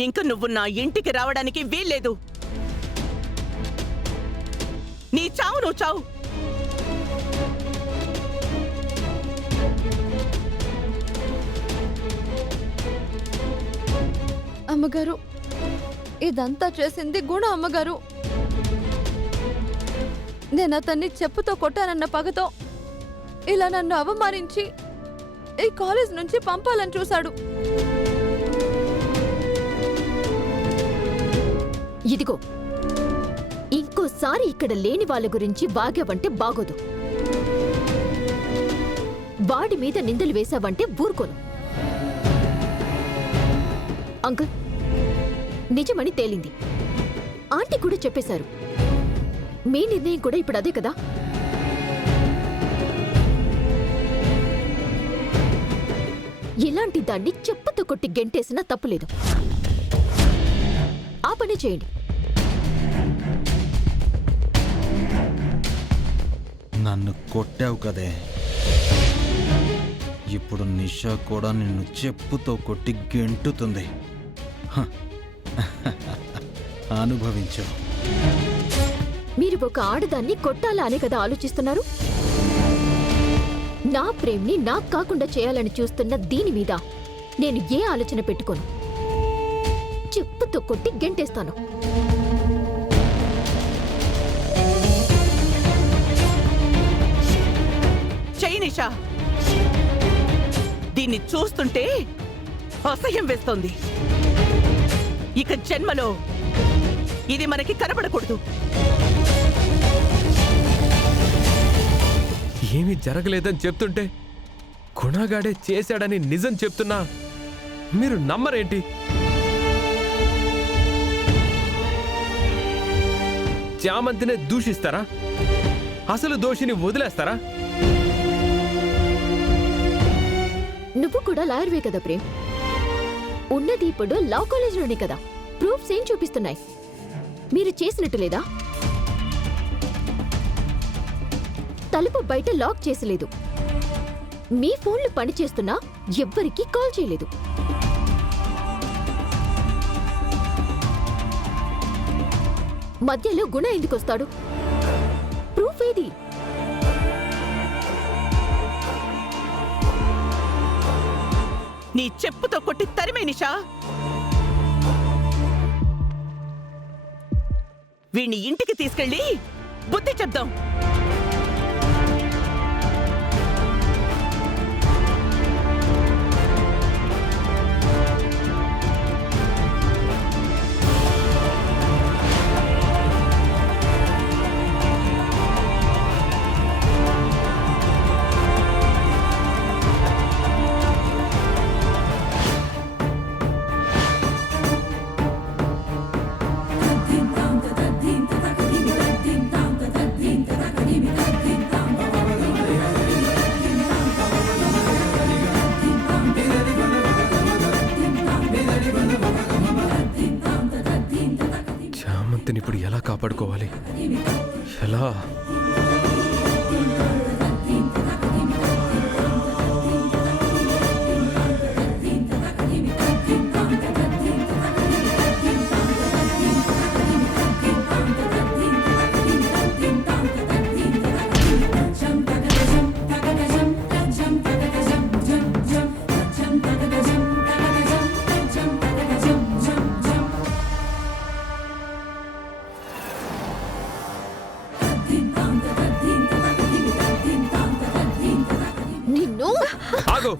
ఇంక నువ్వు నా ఇంటికి రావడానికి వీల్లేదు. నీ చావు నువ్వు చావు. అమ్మగారు, ఇదంతా చేసింది గుణ అమ్మగారు. నేను అతన్ని చెప్పుతో కొట్టానన్న పగతో ఇలా నన్ను అవమానించి ఈ కాలేజ్ నుంచి పంపాలని చూశాడు. ఇదిగో, ఇంకోసారి ఇక్కడ లేని వాళ్ళ గురించి వాగావంటే బాగోదు. వాడి మీద నిందలు వేశావంటే ఊరుకోను. అంకుల్, నిజమని తేలింది. ఆంటీ కూడా చెప్పేశారు. మీ నిర్ణయం కూడా ఇప్పుడు అదే కదా? ఇలాంటి దాన్ని చెప్పుతో కొట్టి గెంటేసినా తప్పులేదు. ఆ పని చేయండి. నన్ను కొట్టావు కదే, ఇప్పుడు నిషా కూడా నిన్ను చెప్పుతో కొట్టి గెంటుతుంది. అనుభవించు. మీరు ఒక ఆడదాన్ని కొట్టాలా అనే కదా ఆలోచిస్తున్నారు? నా ప్రేమ్ని నాకు కాకుండా చేయాలని చూస్తున్న దీని మీద నేను ఏ ఆలోచన పెట్టుకోను. చెప్పుతో కొట్టి గెంటేస్తాను. చెయ్యి నిషా. దీన్ని చూస్తుంటే అసహ్యం వేస్తోంది. ఇక జన్మలో ఇది మనకి కనబడకూడదు. ఏమీ జరగలేదని చెప్తుంటే గుణగాడే చేశాడని నిజం చెప్తున్నా మీరు నమ్మరేంటి? చామంతినే దూషిస్తారా? అసలు దోషిని వదిలేస్తారా? నువ్వు కూడా లాయర్వే కదా ప్రేమ్. ఉన్నది ఇప్పుడు లా కాలేజ్లోనే కదా. ప్రూఫ్స్ ఏం చూపిస్తున్నాయి? మీరు చేసినట్టు లేదా? తలుపు బయట లాక్ చేసలేదు. మీ ఫోన్లు పనిచేస్తున్నా ఎవ్వరికీ కాల్ చేయలేదు. మధ్యలో గుణ ఎందుకొస్తాడు? ప్రూఫ్ ఏది? నీ చెప్పుతో కొట్టి తరిమే నిషా. వీణ్ణి ఇంటికి తీసుకెళ్ళి బుద్ధి చెప్దాం. ఇప్పుడు ఎలా కాపాడుకోవాలి? ఎలా? ఆగు!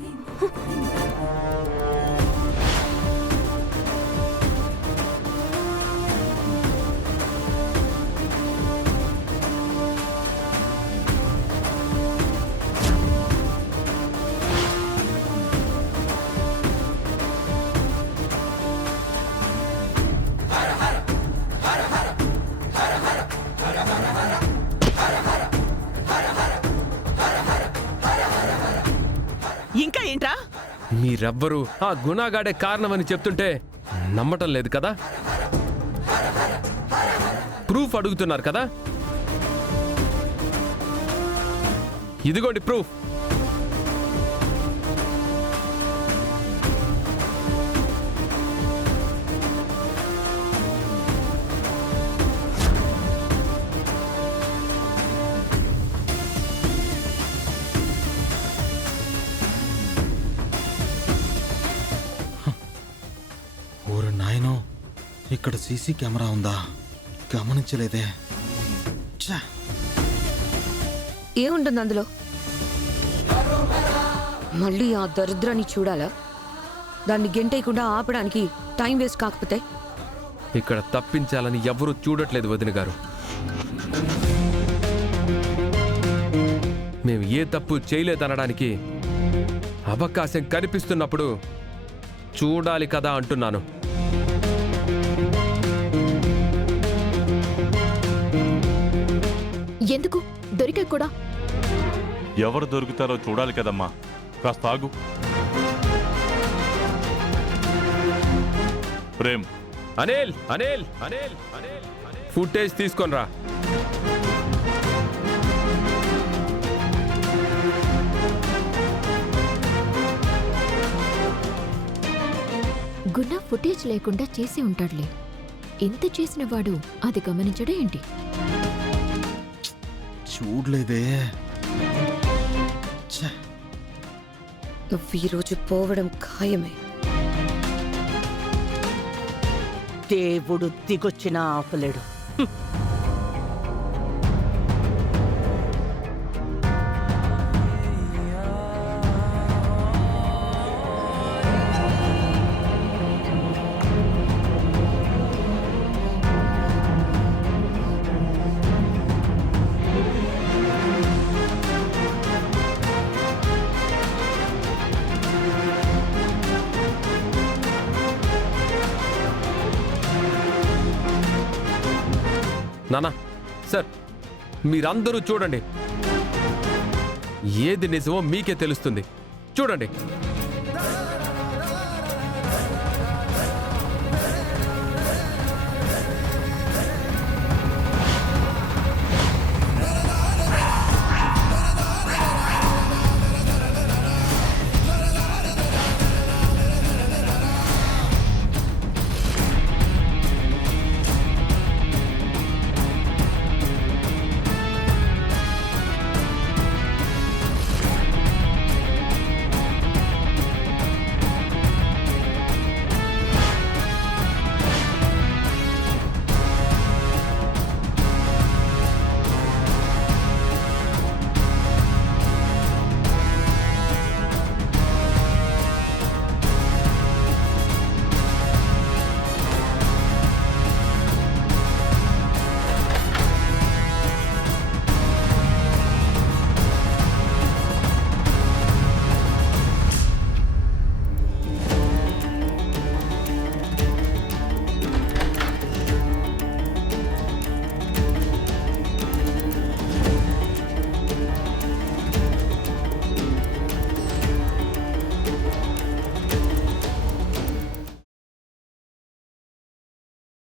ఇంకా ఏంట్రా? మీరెవ్వరూ ఆ గుణగాడే కారణమని చెప్తుంటే నమ్మటం లేదు కదా? ప్రూఫ్ అడుగుతున్నారు కదా? ఇదిగోండి ప్రూఫ్. ఊరు నాయనో, ఇక్కడ సీసీ కెమెరా ఉందా? గమనించలేదే. ఛ! ఏముంటుంది అందులో? మళ్ళీ ఆ దరిద్రాన్ని చూడాలా? దాన్ని గెంటేయకుండా ఆపడానికి టైం వేస్ట్ కాకపోతే? ఇక్కడ తప్పించాలని ఎవరూ చూడట్లేదు వదిన గారు. మేము ఏ తప్పు చేయలేదనడానికి అవకాశం కనిపిస్తున్నప్పుడు చూడాలి కదా అంటున్నాను. ఎందుకు దొరికా కూడా? ఎవరు దొరుకుతారో చూడాలి కదమ్మా, కాస్త ఆగు. ప్రేమ్, అనిల్ అనిల్ అనిల్ అనిల్ ఫుటేజ్ తీసుకొనిరా. గుణ ఫుటేజ్ లేకుండా చేసి ఉంటాడులే. ఇంత చేసిన వాడు అది గమనించడే ఏంటి? చూడలేదే. ఛ! నువ్వు ఈరోజు పోవడం ఖాయమే. దేవుడు దిగొచ్చినా ఆపలేడు. నానా సార్, మీరందరూ చూడండి. ఏది నిజమో మీకే తెలుస్తుంది. చూడండి.